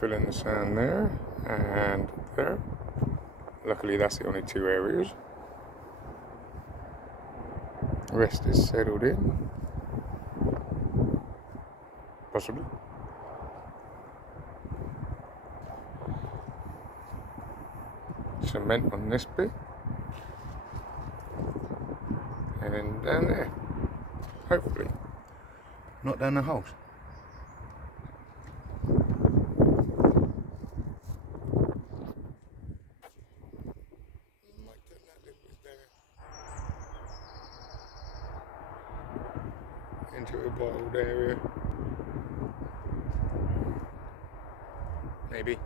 fill in the sand there and there. Luckily that's the only two areas. The rest is settled in. Possibly. Cement on this bit. And then down there. Hopefully. Not down the holes. Might turn that little bit better. Into a bottled area. Maybe.